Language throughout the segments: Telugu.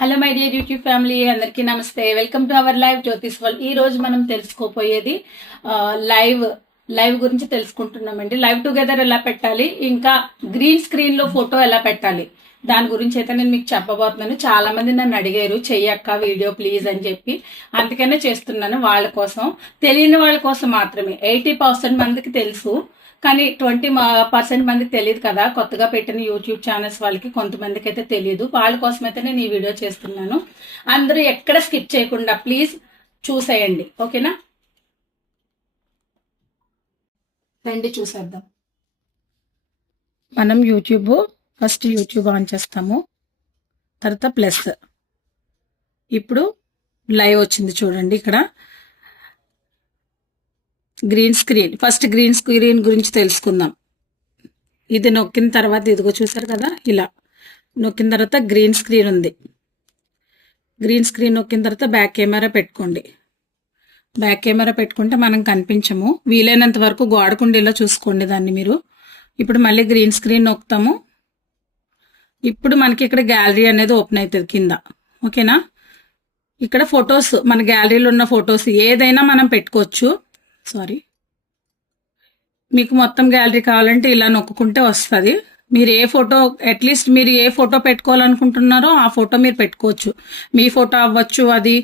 Hello my dear YouTube family, అందరికీ నమస్తే. Welcome to our live Jyothish world. ఈ రోజు మనం తెలుసుకోపోయేది లైవ్ గురించి తెలుసుకుంటున్నామండి. లైవ్ టుగెదర్ ఎలా పెట్టాలి, ఇంకా గ్రీన్ స్క్రీన్ లో ఫోటో ఎలా పెట్టాలి, దాని గురించి అయితే నేను మీకు చెప్పబోతున్నాను. చాలా మంది నన్ను అడిగారు చెయ్యక్క వీడియో ప్లీజ్ అని చెప్పి, అందుకనే చేస్తున్నాను. వాళ్ళ కోసం, తెలియని వాళ్ళ కోసం మాత్రమే. 80% మందికి తెలుసు, కానీ 20% మందికి తెలియదు కదా. కొత్తగా పెట్టిన యూట్యూబ్ ఛానల్స్ వాళ్ళకి కొంతమందికి అయితే తెలియదు. వాళ్ళ కోసం అయితే నేను ఈ వీడియో చేస్తున్నాను. అందరూ ఎక్కడ స్కిప్ చేయకుండా ప్లీజ్ చూసేయండి, ఓకేనా? రండి చూసేద్దాం. మనం ఫస్ట్ యూట్యూబ్ ఆన్ చేస్తాము, తర్వాత ప్లస్. ఇప్పుడు లైవ్ వచ్చింది చూడండి. ఇక్కడ green screen, first green screen గురించి తెలుసుకుందాం. ఇది నొక్కిన తర్వాత ఇదిగో చూసారు కదా, ఇలా నొక్కిన తర్వాత గ్రీన్ స్క్రీన్ ఉంది. గ్రీన్ స్క్రీన్ నొక్కిన తర్వాత బ్యాక్ కెమెరా పెట్టుకోండి. బ్యాక్ కెమెరా పెట్టుకుంటే మనం కనిపించము. వీలైనంత వరకు గోడకుండేలా చూసుకోండి దాన్ని మీరు. ఇప్పుడు మళ్ళీ గ్రీన్ స్క్రీన్ నొక్కుతాము. ఇప్పుడు మనకి ఇక్కడ గ్యాలరీ అనేది ఓపెన్ అవుతుంది కింద, ఓకేనా? ఇక్కడ ఫొటోస్, మన గ్యాలరీలో ఉన్న ఫొటోస్ ఏదైనా మనం పెట్టుకోవచ్చు. మీకు మొత్తం గ్యాలరీ కావాలంటే ఇలా నొక్కుంటే వస్తుంది. మీరు ఏ ఫోటో, అట్లీస్ట్ మీరు ఏ ఫోటో పెట్టుకోవాలనుకుంటున్నారో ఆ ఫోటో మీరు పెట్టుకోవచ్చు. మీ ఫోటో అవ్వచ్చు అది,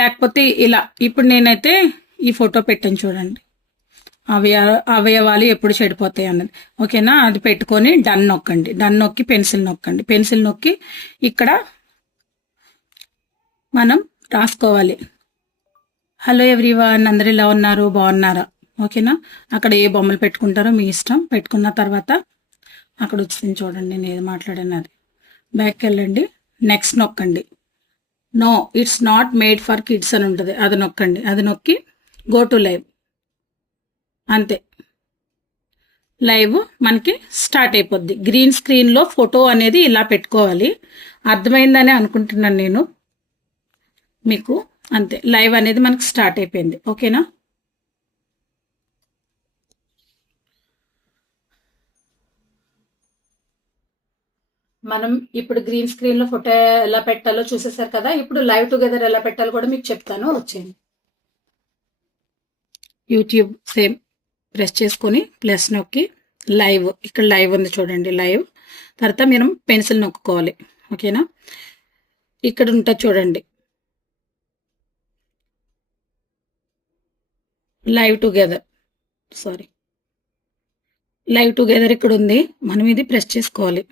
లేకపోతే ఇలా. ఇప్పుడు నేనైతే ఈ ఫోటో పెట్టాను చూడండి, అవయవాలు ఎప్పుడు చెడిపోతాయి అన్నది, ఓకేనా? అది పెట్టుకొని డన్ నొక్కండి. డన్ నొక్కి పెన్సిల్ నొక్కండి. పెన్సిల్ నొక్కి ఇక్కడ మనం రాసుకోవాలి. హలో ఎవ్రీవన్, అందరు ఇలా ఉన్నారు, బాగున్నారా? ఓకేనా? అక్కడ ఏ బొమ్మలు పెట్టుకుంటారో మీ ఇష్టం. పెట్టుకున్న తర్వాత అక్కడ వచ్చింది చూడండి, నేను ఏది మాట్లాడాను అది. బ్యాక్ వెళ్ళండి, నెక్స్ట్ నొక్కండి. No it's not made for kids అని ఉంటుంది, అది నొక్కండి. అది నొక్కి గో టు లైవ్, అంతే. లైవ్ మనకి స్టార్ట్ అయిపోద్ది. గ్రీన్ స్క్రీన్లో ఫోటో అనేది ఇలా పెట్టుకోవాలి. అర్థమైందని అనుకుంటున్నాను నేను మీకు. అంతే, లైవ్ అనేది మనకి స్టార్ట్ అయిపోయింది, ఓకేనా? మనం ఇప్పుడు గ్రీన్ స్క్రీన్ లో ఫోటో ఎలా పెట్టాలో చూసేసారు కదా. ఇప్పుడు లైవ్ టుగెదర్ ఎలా పెట్టాలో కూడా మీకు చెప్తాను, వచ్చేయండి. యూట్యూబ్ సేమ్ ప్రెస్ చేసుకొని ప్లస్ నొక్కి లైవ్, ఇక్కడ లైవ్ ఉంది చూడండి, లైవ్. తర్వాత మీరు పెన్సిల్ నొక్కుకోవాలి, ఓకేనా? ఇక్కడ ఉంటుంది చూడండి, లైవ్ టుగెదర్, లైవ్ టుగెదర్ ఇక్కడ ఉంది. మనం ఇది ప్రెస్ చేసుకోవాలి,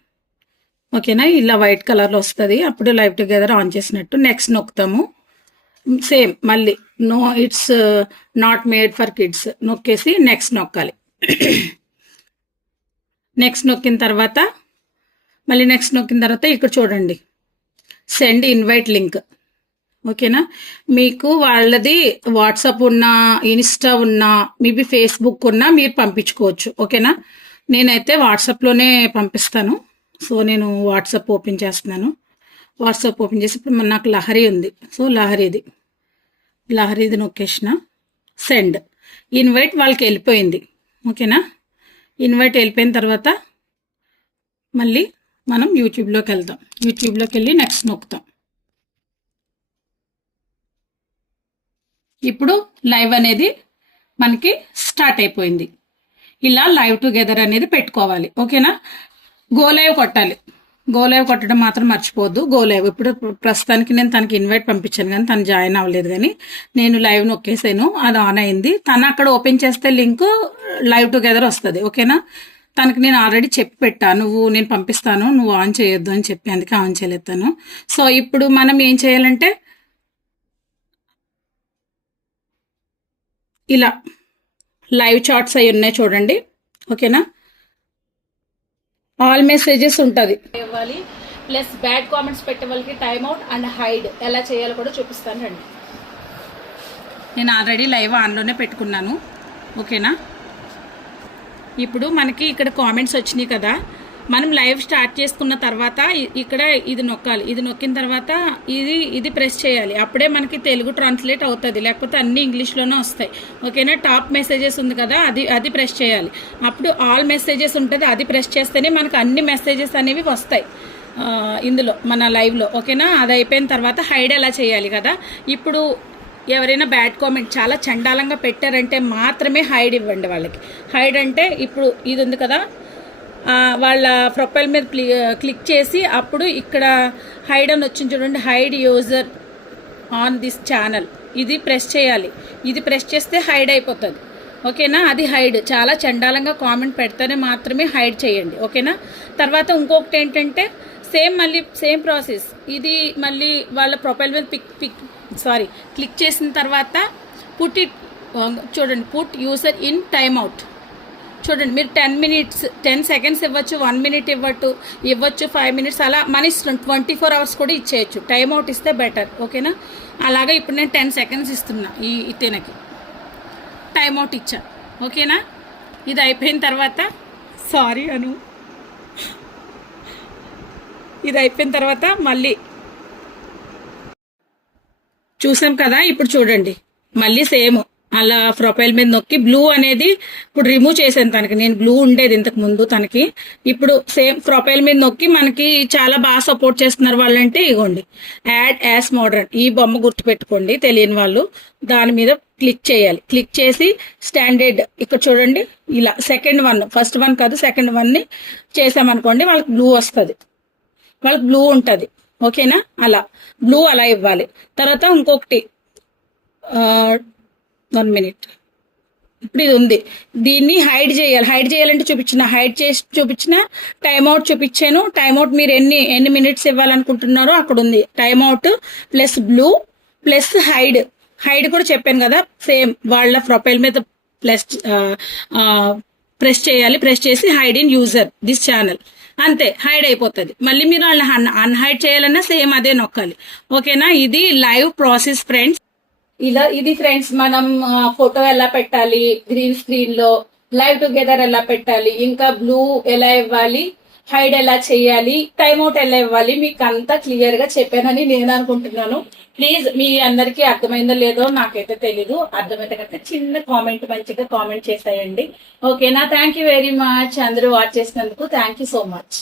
ఓకేనా? ఇలా వైట్ కలర్లో వస్తుంది, అప్పుడు లైవ్ టుగెదర్ ఆన్ చేసినట్టు. నెక్స్ట్ నొక్కుతాము. సేమ్ మళ్ళీ no it's not made for kids నొక్కేసి నెక్స్ట్ నొక్కాలి. నెక్స్ట్ నొక్కిన తర్వాత మళ్ళీ నెక్స్ట్ నొక్కిన తర్వాత ఇక్కడ చూడండి, సెండ్ ఇన్వైట్ లింక్, ఓకేనా? మీకు వాళ్ళది వాట్సాప్ ఉన్నా, ఇన్స్టా ఉన్నా, మేబీ ఫేస్బుక్ ఉన్నా మీరు పంపించుకోవచ్చు, ఓకేనా? నేనైతే వాట్సాప్లోనే పంపిస్తాను. సో నేను వాట్సాప్ ఓపెన్ చేస్తున్నాను. వాట్సాప్ ఓపెన్ చేసి ఇప్పుడు నాకు లహరి ఉంది, సో లహరీది నొక్కేసిన సెండ్. ఇన్వైట్ వాళ్ళకి వెళ్ళిపోయింది, ఓకేనా? ఇన్వైట్ వెళ్ళిపోయిన తర్వాత మళ్ళీ మనం యూట్యూబ్లోకి వెళ్తాం. యూట్యూబ్లోకి వెళ్ళి నెక్స్ట్ నొక్కుతాం. ఇప్పుడు లైవ్ అనేది మనకి స్టార్ట్ అయిపోయింది. ఇలా లైవ్ టుగెదర్ అనేది పెట్టుకోవాలి, ఓకేనా? గో లైవ్ కొట్టాలి. గో లైవ్ కొట్టడం మాత్రం మర్చిపోవద్దు. గో లైవ్ ఇప్పుడు ప్రస్తుతానికి నేను తనకి ఇన్వైట్ పంపించాను, కానీ తను జాయిన్ అవ్వలేదు. కానీ నేను లైవ్ నొక్కేసాను, అది ఆన్ అయింది. తను అక్కడ ఓపెన్ చేస్తే లింక్ లైవ్ టుగెదర్ వస్తుంది, ఓకేనా? తనకి నేను ఆల్రెడీ చెప్పి పెట్టా, నేను పంపిస్తాను, నువ్వు ఆన్ చేయొద్దు అని చెప్పి, అందుకే ఆన్ చేయలేతాను. సో ఇప్పుడు మనం ఏం చేయాలంటే ఇలా లైవ్ చాట్స్ అవి ఉన్నాయి చూడండి, ఓకేనా? ఆల్ మెసేజెస్ ఉంటుంది ఇవ్వాలి, ప్లస్ బ్యాడ్ కామెంట్స్ పెట్టే వాళ్ళకి టైమ్ అవుట్ అండ్ హైడ్ ఎలా చేయాలో కూడా చూపిస్తాను రండి. నేను ఆల్రెడీ లైవ్ ఆన్లోనే పెట్టుకున్నాను, ఓకేనా? ఇప్పుడు మనకి ఇక్కడ కామెంట్స్ వచ్చినాయి కదా, మనం లైవ్ స్టార్ట్ చేసుకున్న తర్వాత ఇక్కడ ఇది నొక్కాలి. ఇది నొక్కిన తర్వాత ఇది ప్రెస్ చేయాలి, అప్పుడే మనకి తెలుగు ట్రాన్స్లేట్ అవుతుంది, లేకపోతే అన్ని ఇంగ్లీష్లోనే వస్తాయి, ఓకేనా? టాప్ మెసేజెస్ ఉంది కదా, అది ప్రెస్ చేయాలి. అప్పుడు ఆల్ మెసేజెస్ ఉంటుంది, అది ప్రెస్ చేస్తేనే మనకు అన్ని మెసేజెస్ అనేవి వస్తాయి. ఇందులో మన లైవ్లో, ఓకేనా? అది అయిపోయిన తర్వాత హైడ్ ఎలా చేయాలి కదా. ఇప్పుడు ఎవరైనా బ్యాడ్ కామెంట్ చాలా చండాలంగా పెట్టారంటే మాత్రమే హైడ్ ఇవ్వండి వాళ్ళకి. హైడ్ అంటే ఇప్పుడు ఇది ఉంది కదా, వాళ్ళ ప్రొఫైల్ మీద క్లిక్ చేసి అప్పుడు ఇక్కడ హైడ్ అని వచ్చింది చూడండి, hide user on this channel, ఇది ప్రెస్ చేయాలి. ఇది ప్రెస్ చేస్తే హైడ్ అయిపోతుంది, ఓకేనా? అది హైడ్. చాలా చండాలంగా కామెంట్ పెడితేనే మాత్రమే హైడ్ చేయండి, ఓకేనా? తర్వాత ఇంకొకటి ఏంటంటే మళ్ళీ సేమ్ ప్రాసెస్. ఇది మళ్ళీ వాళ్ళ ప్రొఫైల్ మీద క్లిక్ చేసిన తర్వాత చూడండి, put user in time out. చూడండి, మీరు 10 minutes 10 seconds ఇవ్వచ్చు, 1 minute ఇవ్వచ్చు 5 minutes, అలా మన ఇష్టం. 24 hours కూడా ఇచ్చేయచ్చు. టైమ్ అవుట్ ఇస్తే బెటర్, ఓకేనా? అలాగే ఇప్పుడు నేను 10 seconds ఇస్తున్నా ఈ తినకి, టైమ్ అవుట్ ఇచ్చా, ఓకేనా? ఇది అయిపోయిన తర్వాత ఇది అయిపోయిన తర్వాత మళ్ళీ చూసాం కదా. ఇప్పుడు చూడండి, మళ్ళీ సేమ్ అలా ప్రొఫైల్ మీద నొక్కి బ్లూ అనేది ఇప్పుడు రిమూవ్ చేశాను తనకి. నేను బ్లూ ఉండేది ఇంతకు ముందు తనకి. ఇప్పుడు సేమ్ ప్రొఫైల్ మీద నొక్కి మనకి చాలా బాగా సపోర్ట్ చేస్తున్నారు వాళ్ళంటే ఇగోండి, యాడ్ యాస్ మోడర్న్, ఈ బొమ్మ గుర్తుపెట్టుకోండి తెలియని వాళ్ళు. దాని మీద క్లిక్ చేయాలి. క్లిక్ చేసి స్టాండర్డ్ ఇక్కడ చూడండి, ఇలా సెకండ్ వన్, ఫస్ట్ వన్ కాదు సెకండ్ వన్ని చేసామనుకోండి, వాళ్ళకి బ్లూ వస్తుంది, వాళ్ళకి బ్లూ ఉంటుంది, ఓకేనా? అలా బ్లూ అలా ఇవ్వాలి. తర్వాత ఇంకొకటి 1 minute, ఇప్పుడు ఇది ఉంది, దీన్ని హైడ్ చేయాలి. హైడ్ చేయాలంటే హైడ్ చేసి చూపించిన, టైమ్అవుట్ చూపించాను. టైమ్అవుట్ మీరు ఎన్ని మినిట్స్ ఇవ్వాలనుకుంటున్నారో అక్కడ ఉంది. Timeout plus blue plus hide కూడా చెప్పాను కదా. సేమ్ వాళ్ళ ప్రొఫైల్ మీద ప్రెస్ చేయాలి. ప్రెస్ చేసి hide in user this channel, అంతే, హైడ్ అయిపోతుంది. మళ్ళీ మీరు వాళ్ళని అన్హైడ్ చేయాలన్నా సేమ్ అదే నొక్కాలి, ఓకేనా? ఇది లైవ్ ప్రాసెస్ ఫ్రెండ్స్. ఇది ఫ్రెండ్స్, మనం ఫోటో ఎలా పెట్టాలి గ్రీన్ స్క్రీన్ లో, లైవ్ టుగెదర్ ఎలా పెట్టాలి, ఇంకా బ్లూ ఎలా ఇవ్వాలి, హైడ్ ఎలా చేయాలి, టైమ్అవుట్ ఎలా ఇవ్వాలి, మీకు అంతా క్లియర్ గా చెప్పానని నేను అనుకుంటున్నాను. ప్లీజ్ మీ అందరికీ అర్థమైందో లేదో నాకైతే తెలీదు. అర్థమైతే కనుక చిన్న కామెంట్, మంచిగా కామెంట్ చేసేయండి, ఓకేనా? థ్యాంక్ యూ వెరీ మచ్ అందరూ వాచ్ చేసినందుకు. Thank you so much.